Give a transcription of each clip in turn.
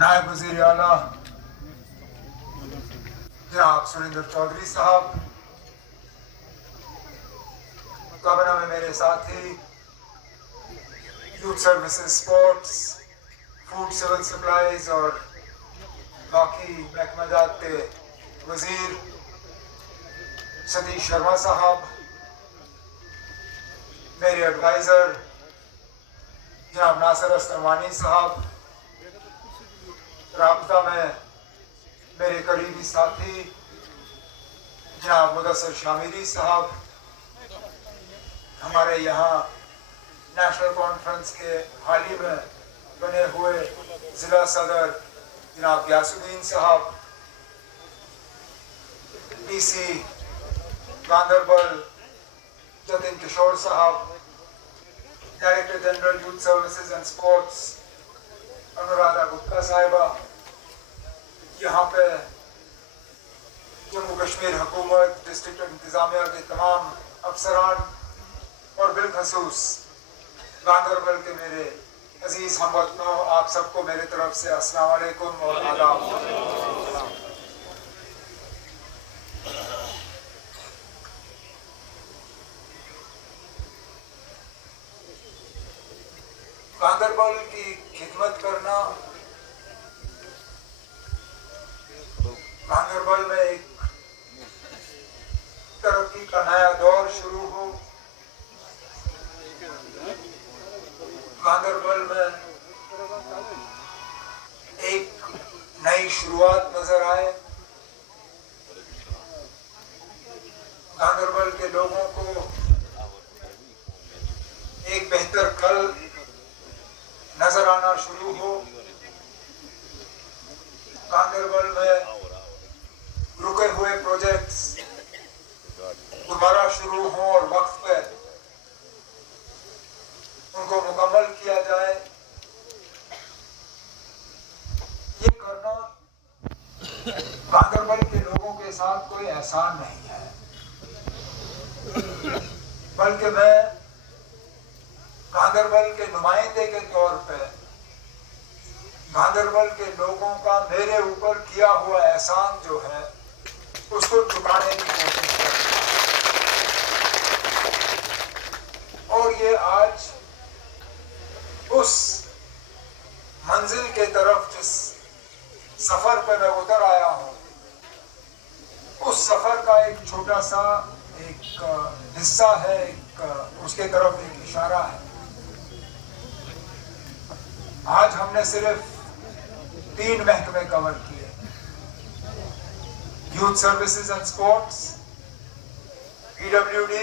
नायब वज़ीर आला जनाब सुरेंद्र चौधरी साहब, गवर्नर में मेरे साथी, youth services, sports, food, civil supplies और बाकी महकमाजात के वज़ीर सतीश शर्मा साहब, मेरे एडवाइज़र जनाब नासिर अस्लमानी साहब, राब्ता में मेरे करीबी साथी जनाब मुदस्सिर शामिरी साहब, हमारे यहाँ नेशनल कॉन्फ्रेंस के हाल ही में बने हुए ज़िला सदर जनाब ग्यासुद्दीन साहब, DC गांधरबल जतिन किशोर साहब, director general youth services and sports Anuradha Gupta साहिबा, यहाँ पे जम्मू कश्मीर हुकूमत, डिस्ट्रिक्ट इंतज़ामिया के तमाम अफसरान और बिलखसूस गांधरबल के मेरे अजीज हमवतनों, आप सबको मेरे तरफ से अस्सलाम वालेकुम और आदाब। गांधरबल की खिदमत करना, गांधरबल में एक तरक्की का नया दौर शुरू हो, गांधरबल में एक नई शुरुआत नजर आए, गांधरबल के लोगों को एक बेहतर कल नजर आना शुरू हो, गांधरबल में रुके हुए प्रोजेक्ट्स दोबारा शुरू हों और वक्त पे उनको मुकम्मल किया जाए। ये करना गांधरबल के लोगों के साथ कोई एहसान नहीं है, बल्कि मैं गांधरबल के नुमाइंदे के तौर पे गांधरबल के लोगों का मेरे ऊपर किया हुआ एहसान जो है उसको चुकाने की कोशिश करता हूं। और ये आज उस मंजिल के तरफ जिस सफर पे मैं उतर आया हूं, उस सफर का एक छोटा सा एक हिस्सा है, उसके तरफ एक इशारा है। आज हमने सिर्फ 3 महकमे कवर किए, youth services and sports, PWD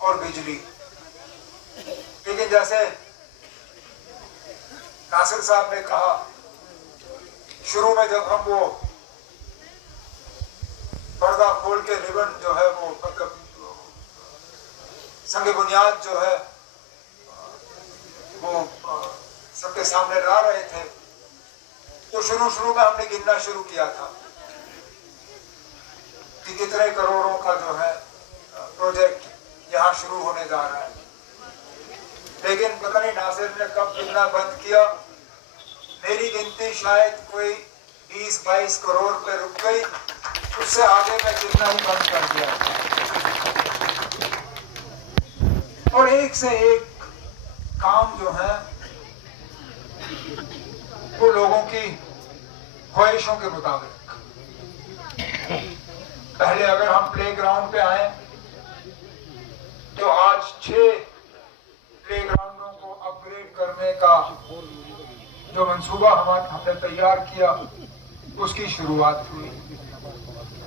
और बिजली। लेकिन जैसे नासिर साहब ने कहा, शुरू में जब हम वो पर्दा खोल के रिबन जो है वो मतलब संग बुनियाद जो है वो सबके सामने ला रहे थे, तो शुरू में हमने गिनना शुरू किया था कि कितने करोड़ों का जो है प्रोजेक्ट यहाँ शुरू होने जा रहा है। लेकिन पता नहीं नासिर ने कब गिनना बंद किया, मेरी गिनती शायद कोई 20-22 करोड़ पे रुक गई, उससे आगे मैं गिनना ही बंद कर दिया। और एक से एक काम जो है वो लोगों की ख्वाहिशों के मुताबिक। पहले अगर हम प्लेग्राउंड पे आए तो आज 6 प्लेग्राउंडों को अपग्रेड करने का जो मंसूबा हमने तैयार किया उसकी शुरुआत हुई।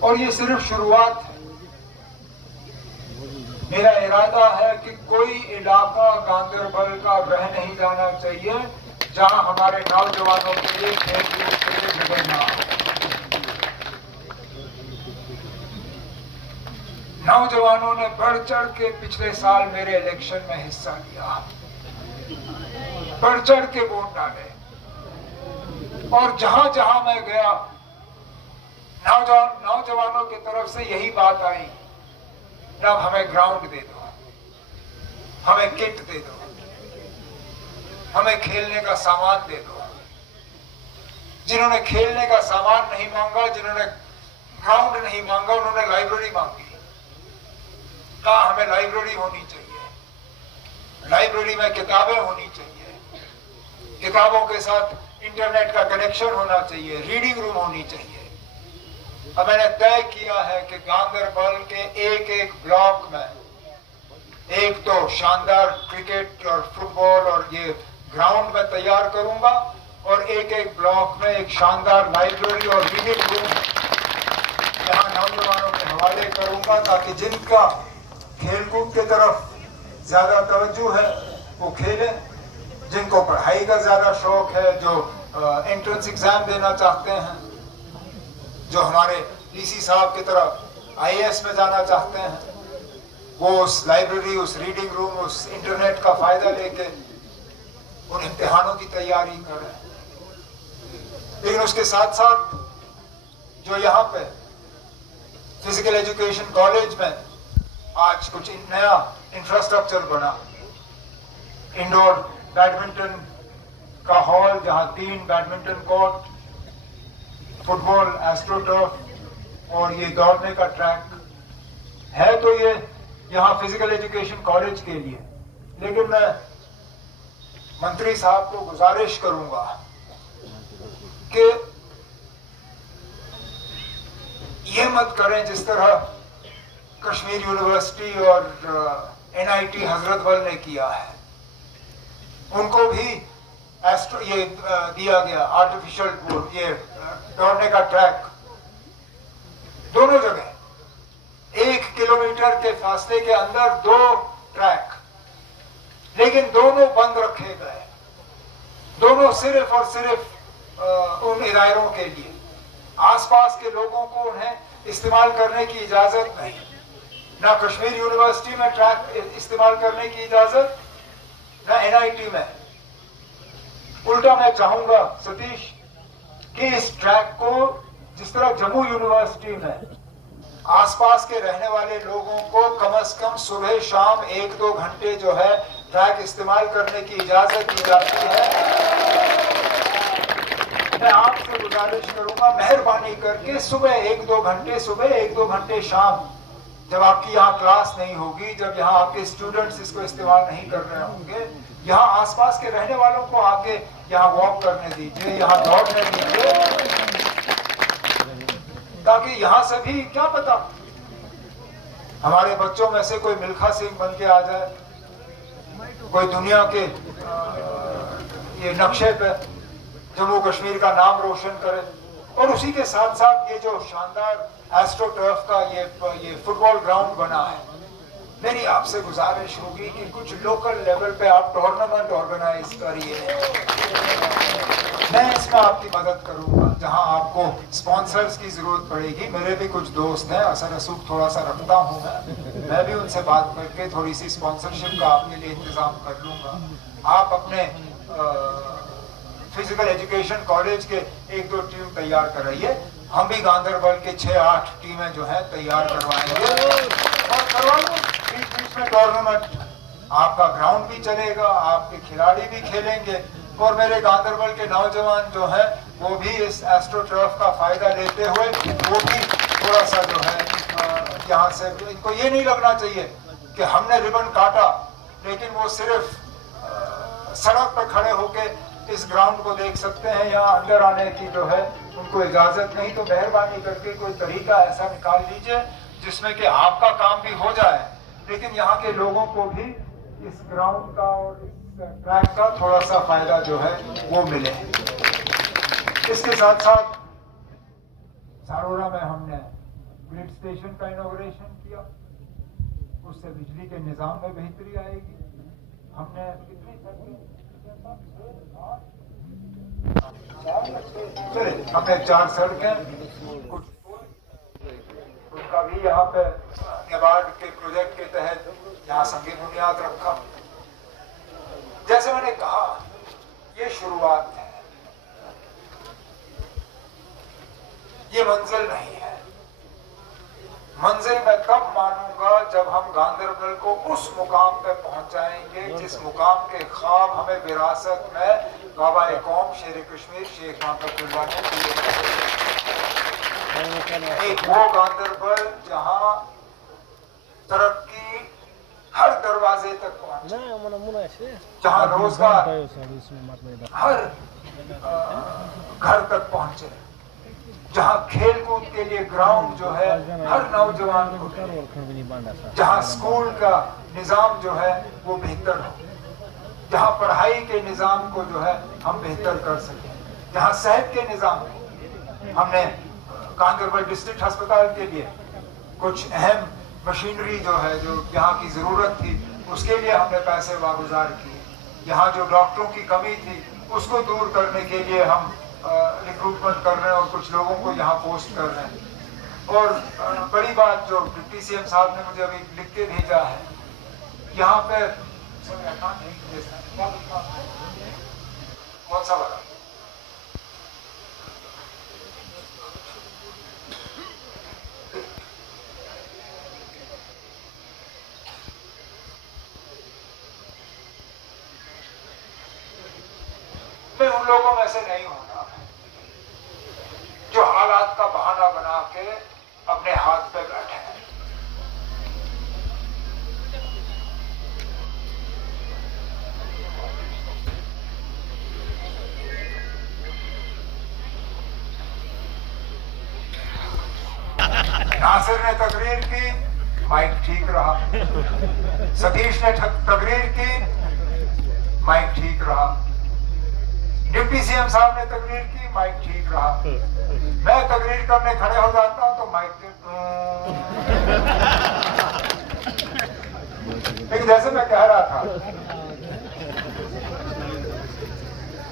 और ये सिर्फ शुरुआत है, मेरा इरादा है कि कोई इलाका गांधरबल का रह नहीं जाना चाहिए जहां हमारे नौजवानों के लिए खेल कूद के लिए जगह ना हो। नौजवानों ने बढ़ चढ़ के पिछले साल मेरे इलेक्शन में हिस्सा लिया, बढ़ चढ़ के वोट डाले, और जहां जहां मैं गया नौजवानों की तरफ से यही बात आई, अब हमें ग्राउंड दे दो, हमें किट दे दो, हमें खेलने का सामान दे दो, जिन्होंने खेलने का सामान नहीं मांगा, जिन्होंने ग्राउंड नहीं मांगा, उन्होंने लाइब्रेरी मांगी। कहा हमें लाइब्रेरी होनी चाहिए, लाइब्रेरी में किताबें होनी चाहिए, किताबों के साथ इंटरनेट का कनेक्शन होना चाहिए, रीडिंग रूम होनी चाहिए। अब मैंने तय किया है कि गांदरबल के एक एक ब्लॉक में एक तो शानदार क्रिकेट और फुटबॉल और ये ग्राउंड में तैयार करूंगा और एक एक ब्लॉक में एक शानदार लाइब्रेरी और रीडिंग रूम यहाँ नौजवानों के हवाले करूंगा, ताकि जिनका खेलकूद की तरफ ज्यादा तवज्जो है वो खेलें, जिनको पढ़ाई का ज्यादा शौक है, जो एंट्रेंस एग्जाम देना चाहते हैं, जो हमारे डीसी साहब की तरफ आईएएस में जाना चाहते हैं, वो उस लाइब्रेरी, उस रीडिंग रूम, उस इंटरनेट का फायदा लेके उन इम्तिहानों की तैयारी करें। लेकिन उसके साथ साथ जो यहाँ पे फिजिकल एजुकेशन कॉलेज में आज कुछ नया इंफ्रास्ट्रक्चर बना, इंडोर बैडमिंटन का हॉल जहाँ 3 बैडमिंटन कोर्ट, फुटबॉल, एस्ट्रोटर्फ और ये दौड़ने का ट्रैक है, तो ये यहाँ फिजिकल एजुकेशन कॉलेज के लिए। लेकिन मैं मंत्री साहब को गुजारिश करूंगा कि ये मत करें जिस तरह कश्मीर यूनिवर्सिटी और एनआईटी हजरतबल ने किया है। उनको भी ये दिया गया आर्टिफिशियल ये दौड़ने का ट्रैक, दोनों जगह 1 किलोमीटर के फासले के अंदर 2 ट्रैक, लेकिन दोनों बंद रखे गए, दोनों सिर्फ और सिर्फ उन इदारों के लिए। आसपास के लोगों को उन्हें इस्तेमाल करने की इजाजत नहीं, ना कश्मीर यूनिवर्सिटी में ट्रैक इस्तेमाल करने की इजाजत, ना एनआईटी में। उल्टा मैं चाहूंगा सतीश कि इस ट्रैक को जिस तरह जम्मू यूनिवर्सिटी में आसपास के रहने वाले लोगों को कम से कम सुबह शाम 1-2 घंटे जो है ट्रैक इस्तेमाल करने की इजाजत दी जाती है, मैं आपसे गुजारिश करूंगा मेहरबानी करके सुबह 1-2 घंटे, सुबह 1-2 घंटे शाम, जब आपकी यहाँ क्लास नहीं होगी, जब यहाँ आपके स्टूडेंट्स इसको इस्तेमाल नहीं कर रहे होंगे, यहाँ आसपास के रहने वालों को आके यहाँ वॉक करने दीजिए, यहाँ दौड़ने दीजिए, ताकि यहाँ से भी क्या पता हमारे बच्चों में से कोई मिल्खा सिंह बन के आ जाए, कोई दुनिया के ये नक्शे पे जम्मू कश्मीर का नाम रोशन करे। और उसी के साथ साथ ये जो शानदार एस्ट्रोटर्फ का ये फुटबॉल ग्राउंड बना है, मेरी आपसे गुजारिश होगी कि कुछ लोकल लेवल पे आप टूर्नामेंट ऑर्गेनाइज करिए। मैं इसमें आपकी मदद करूंगा, जहां आपको स्पॉन्सर्स की जरूरत पड़ेगी। मेरे भी कुछ दोस्त हैं, असर रसूख थोड़ा सा रखता हूं मैं भी उनसे बात करके थोड़ी सी स्पॉन्सरशिप का आपके लिए इंतजाम कर लूंगा। आप अपने फिजिकल एजुकेशन कॉलेज के 1-2 टीम तैयार कराइए, हम भी गांदरबल के 6-8 टीमें जो है तैयार करवाएंगे और करवा लो बीच में टूर्नामेंट। आपका ग्राउंड भी चलेगा, आपके खिलाड़ी भी खेलेंगे और मेरे गांदरबल के नौजवान जो है वो भी इस एस्ट्रोटर्फ का फायदा लेते हुए वो भी थोड़ा सा जो है यहाँ से, इनको ये नहीं लगना चाहिए कि हमने रिबन काटा, लेकिन वो सिर्फ सड़क पर खड़े होके इस ग्राउंड को देख सकते हैं, यहाँ अंदर आने की जो है उनको इजाजत नहीं। तो मेहरबानी करके कोई तरीका ऐसा निकाल लीजिए जिसमें कि आपका काम भी हो जाए, लेकिन यहाँ के लोगों को भी इस ग्राउंड का और इस ट्रैक का थोड़ा सा फायदा जो है वो मिले। इसके साथ साथ सारोरा में हमने ग्रिड स्टेशन का इनॉग्रेशन किया, उससे बिजली के निजाम में बेहतरी आएगी। हमने हमने 4 सड़कें, उसका भी यहाँ पे नेबार्ड के प्रोजेक्ट के तहत यहाँ संगी बुनियाद रखा। जैसे मैंने कहा ये शुरुआत है, ये मंजिल नहीं है। मंजिल मैं तब मानूंगा जब हम गांदरबल को उस मुकाम पे पहुंचाएंगे जिस मुकाम के ख्वाब हमें विरासत में बाबा कौम शेर कश्मीर शेख मोहम्मदुल्लाह ने एक वो गांधरबल जहां तरक्की हर दरवाजे तक पहुंचे, जहां रोजगार हर घर तक पहुंचे, जहां खेल कूद के लिए ग्राउंड जो है हर नौजवान को, जहां स्कूल का निजाम जो है वो बेहतर हो, जहां पढ़ाई के निजाम को जो है हम बेहतर कर सकें, जहां सेहत के निजाम को हमने गांधरबल डिस्ट्रिक्ट अस्पताल के लिए कुछ अहम मशीनरी जो है जो यहाँ की जरूरत थी उसके लिए हमने पैसे वागुजार किए। यहाँ जो डॉक्टरों की कमी थी उसको दूर करने के लिए हम रिक्रूटमेंट कर रहे हैं और कुछ लोगों को यहाँ पोस्ट कर रहे हैं। और बड़ी बात जो डिप्टी सीएम साहब ने मुझे अभी लिख के भेजा है, यहाँ पे कौन सा वाला मैं उन लोगों में से नहीं होना जो हालात का बहाना बना के अपने हाथ पे बैठे हैं। नासिर ने तकरीर की, माइक ठीक रहा। सतीश ने तकरीर की, माइक ठीक रहा। डिप्टी सीएम साहब ने तकरीर की, माइक ठीक रहा। मैं तकरीर करने खड़े हो जाता हूं तो माइक लेकिन जैसे मैं कह रहा था,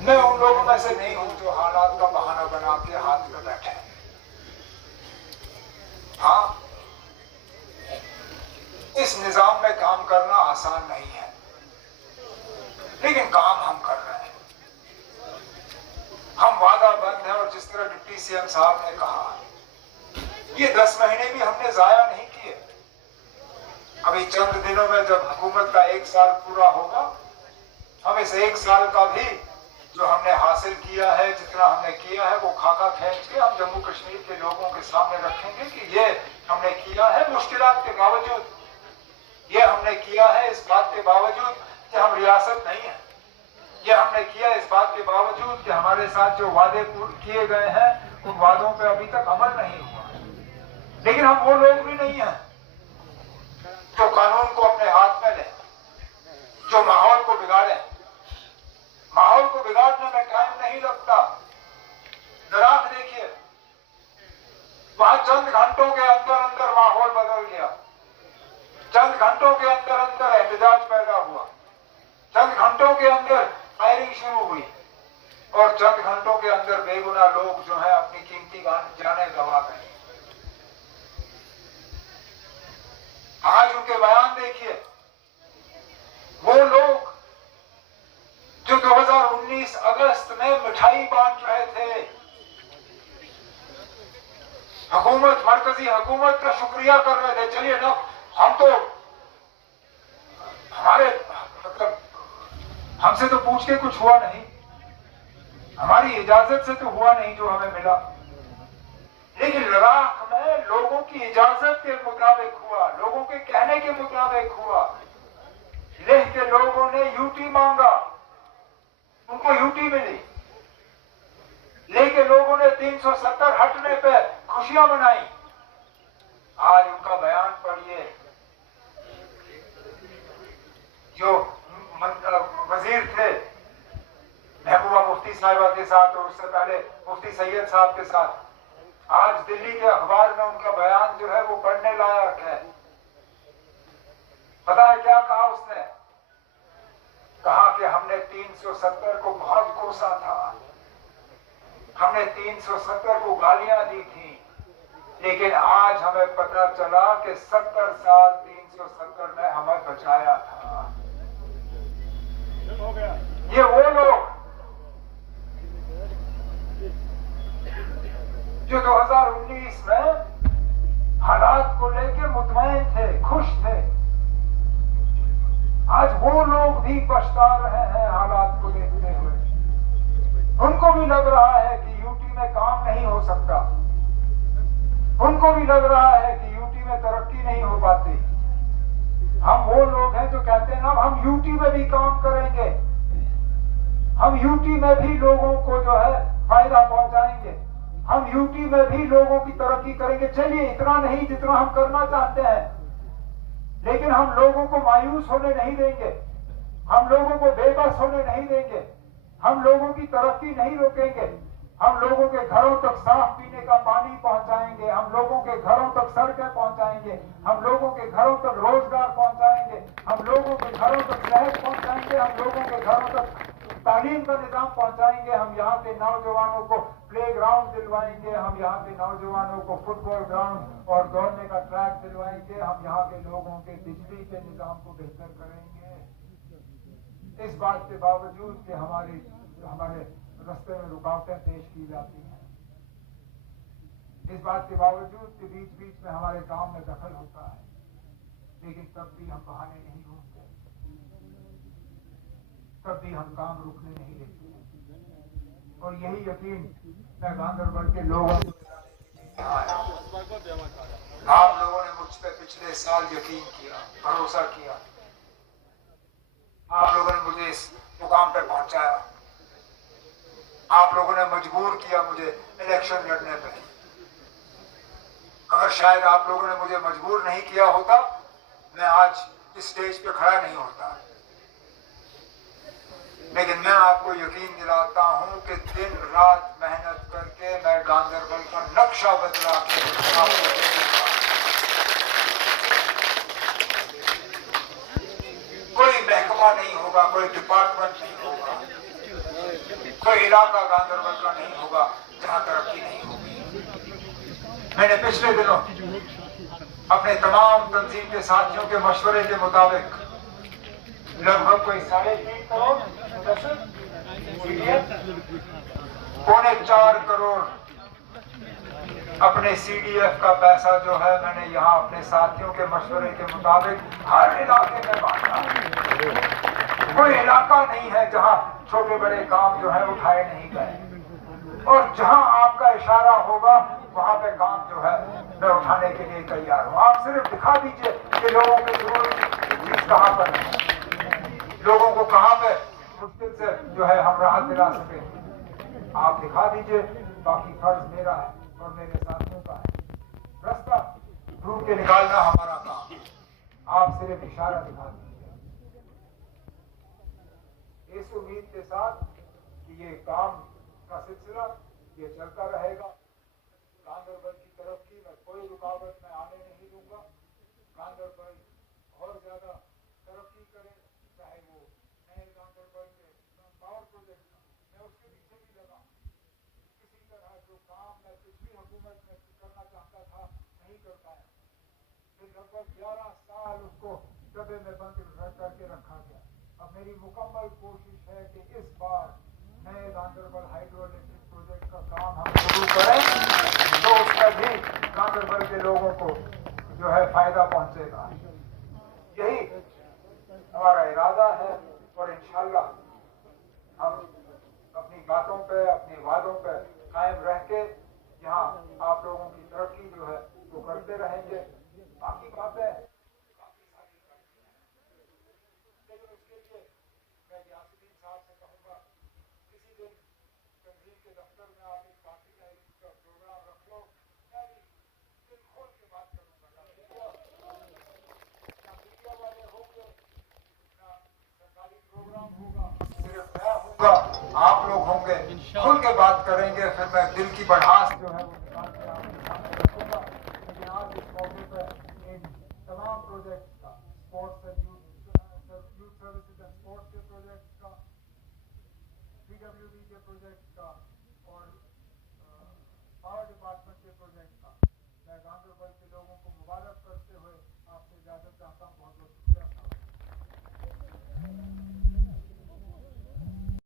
मैं उन लोगों में से नहीं हूं जो हालात का बहाना बना के हाथ में बैठे। हाँ, इस निजाम में काम करना आसान नहीं है, लेकिन काम हम कर रहे हैं। हम वादा बंद हैं और जिस तरह डिप्टी सीएम साहब ने कहा, ये 10 महीने भी हमने जाया नहीं किए। अभी चंद दिनों में जब हुकूमत का 1 साल पूरा होगा, हम इस 1 साल का भी जो हमने हासिल किया है, जितना हमने किया है, वो खाका खींच के हम जम्मू कश्मीर के लोगों के सामने रखेंगे कि ये हमने किया है मुश्किलात के बावजूद, ये हमने किया है इस बात के बावजूद कि हम रियासत नहीं है, ये हमने किया इस बात के बावजूद कि हमारे साथ जो वादे किए गए हैं उन वादों पे अभी तक अमल नहीं हुआ। लेकिन हम वो लोग भी नहीं हैं जो कानून को अपने हाथ में लें, जो माहौल को बिगाड़े। माहौल को बिगाड़ने में टाइम नहीं लगता। जरा देखिए, वहां चंद घंटों के अंदर अंदर माहौल बदल गया, चंद घंटों के अंदर अंदर एहतजाज पैदा हुआ, चंद घंटों के अंदर फायरिंग शुरू हुई और चंद घंटों के अंदर बेगुनाह लोग जो है अपनी कीमती जानें गंवा गए। आज उनके बयान देखिए, वो लोग जो 2019 अगस्त में मिठाई बांट रहे थे, हुकूमत, मरकजी हुकूमत का शुक्रिया कर रहे थे, चलिए ना, हम तो हमारे मतलब हमसे तो पूछ के कुछ हुआ नहीं, हमारी इजाजत से तो हुआ नहीं जो हमें मिला, लेकिन लद्दाख में लोगों की इजाजत के मुताबिक हुआ, लोगों के कहने के मुताबिक हुआ। लेह के लोगों ने यूटी मांगा, उनको यूटी मिली। लेह के लोगों ने 370 हटने पे खुशियां मनाई। आज उनका बयान पढ़िए, जो वजीर थे महबूबा मुफ्ती साहिबा के साथ और उससे पहले मुफ्ती सैयद साहब के साथ, आज दिल्ली के अखबार में उनका बयान जो है वो पढ़ने लायक है। पता है क्या कहा उसने? कहा कि हमने 370 को बहुत कोसा था, हमने 370 को गालियां दी थी, लेकिन आज हमें पता चला कि 70 साल 370 ने हमें बचाया था। ये वो लोग जो 2019 में हालात को लेकर मुतमईन थे, खुश थे, आज वो लोग भी पछता रहे हैं हालात को देखते हुए। उनको भी लग रहा है कि यूटी में काम नहीं हो सकता, उनको भी लग रहा है कि यूटी में तरक्की नहीं हो पाती। हम वो लोग हैं जो कहते हैं ना हम यूटी में भी काम करेंगे, हम यूटी में भी लोगों को जो है फायदा पहुंचाएंगे, हम यूटी में भी लोगों की तरक्की करेंगे। चलिए इतना नहीं जितना हम करना चाहते हैं, लेकिन हम लोगों को मायूस होने नहीं देंगे, हम लोगों को बेबस होने नहीं देंगे, हम लोगों की तरक्की नहीं रोकेंगे। हम लोगों के घरों तक साफ पीने का पानी पहुंचाएंगे, हम लोगों के घरों तक सड़कें पहुंचाएंगे, हम लोगों के घरों तक रोजगार पहुंचाएंगे, हम लोगों के घरों तक सेहत पहुंचाएंगे, हम लोगों के घरों तक तालीम का निजाम पहुंचाएंगे। हम यहाँ के नौजवानों को प्ले ग्राउंड दिलवाएंगे, हम यहाँ के नौजवानों को फुटबॉल ग्राउंड और दौड़ने का ट्रैक दिलवाएंगे, हम यहाँ के लोगों के बिजली के निजाम को बेहतर करेंगे। इस बात के बावजूद कि हमारे रास्ते में रुकावटें पेश की जाती हैं, इस बात के बावजूद कि बीच बीच में हमारे काम में दखल होता है, लेकिन तब भी हम बहाने नहीं ढूंढते, तब भी हम काम रुकने नहीं देते। और यही यकीन मैं गांधरबल के लोगों को आप लोगों ने मुझ पे पिछले साल यकीन किया, भरोसा किया, आप लोगों ने मुझे इस मुकाम पे पहुंचाया, आप लोगों ने मजबूर किया मुझे इलेक्शन लड़ने पे। अगर शायद आप लोगों ने मुझे मजबूर नहीं किया होता, मैं आज इस स्टेज पे खड़ा नहीं होता। लेकिन मैं आपको यकीन दिलाता हूं कि दिन रात मेहनत करके मैं गांधरबल का नक्शा बदला के आपको कोई महकमा नहीं होगा, कोई डिपार्टमेंट नहीं होगा, कोई इलाका गांधरबल का नहीं होगा जहां तरक्की नहीं होगी। मैंने पिछले दिनों अपने तमाम तंजीम के साथियों के मशवरे के मुताबिक लगभग कोई 3.5 करोड़ पौने 4 करोड़ अपने CDF का पैसा जो है मैंने यहाँ अपने साथियों के मशवरे के मुताबिक हर इलाके में बांटा। कोई इलाका नहीं है जहाँ छोटे बड़े काम जो है उठाए नहीं गए, और जहाँ आपका इशारा होगा वहां पे काम जो है मैं उठाने के लिए तैयार हूँ। आप सिर्फ दिखा दीजिए कि लोगों की जरूरत चीज कहाँ पर है, लोगों को कहाँ पे मुश्किल से जो है हम राहत दिला सके, आप दिखा दीजिए। बाकी फर्ज मेरा है और मेरे साथियों का है, रास्ता ढूंढ के निकालना हमारा काम, आप सिर्फ इशारा दिखा दीजिए। इस उम्मीद के साथ कि ये काम का सिलसिला ये चलता रहेगा, गांधरबल की तरक्की में कोई रुकावट मैं आने नहीं दूंगा। गांधरबल और ज्यादा तरक्की करे, चाहे वो नए गांधरबल के पावर प्रोजेक्ट का, मैं उसके पीछे भी लगा। किसी तरह जो काम मैं पिछली हुकूमत में करना चाहता था नहीं कर पाया, फिर लगभग 11 साल उसको डब्बे में बंद करके रखा गया। अब मेरी मुकम्मल कोशिश है कि इस बार नए गांधरबल हाइड्रो इलेक्ट्रिक प्रोजेक्ट का काम हम शुरू करें तो उसमें भी गांधरबल के लोगों को जो है फायदा पहुंचेगा। यही हमारा इरादा है और इंशाल्लाह हम अपनी बातों पे, अपने वादों पे कायम रह के यहाँ आप लोगों की तरक्की जो है वो करते रहेंगे। बाकी बातें काफी सारी करनी है, लेकिन उसके लिए मैं यासीन साहब से कहूँगा किसी दिन तंजीम के दफ्तर में आप एक पार्टी का प्रोग्राम रख लो, मैं भी दिल खोल के बात करूँगा। ना मीडिया वाले होंगे, ना सरकारी प्रोग्राम होगा, सिर्फ मैं होऊंगा, आप लोग होंगे, खुल के बात करेंगे। फिर मैं दिल की बढ़ास जो है वो निकाल के आपके सामने रखूंगा। लेकिन आज इस मौके पर इन तमाम प्रोजेक्ट का, sports and youth services and sports के प्रोजेक्ट का, PWD के प्रोजेक्ट का और पावर डिपार्टमेंट के प्रोजेक्ट का मैं गांधरबल के लोगों को मुबारक करते हुए आपसे इजाजत चाहता हूँ। बहुत बहुत शुक्रिया।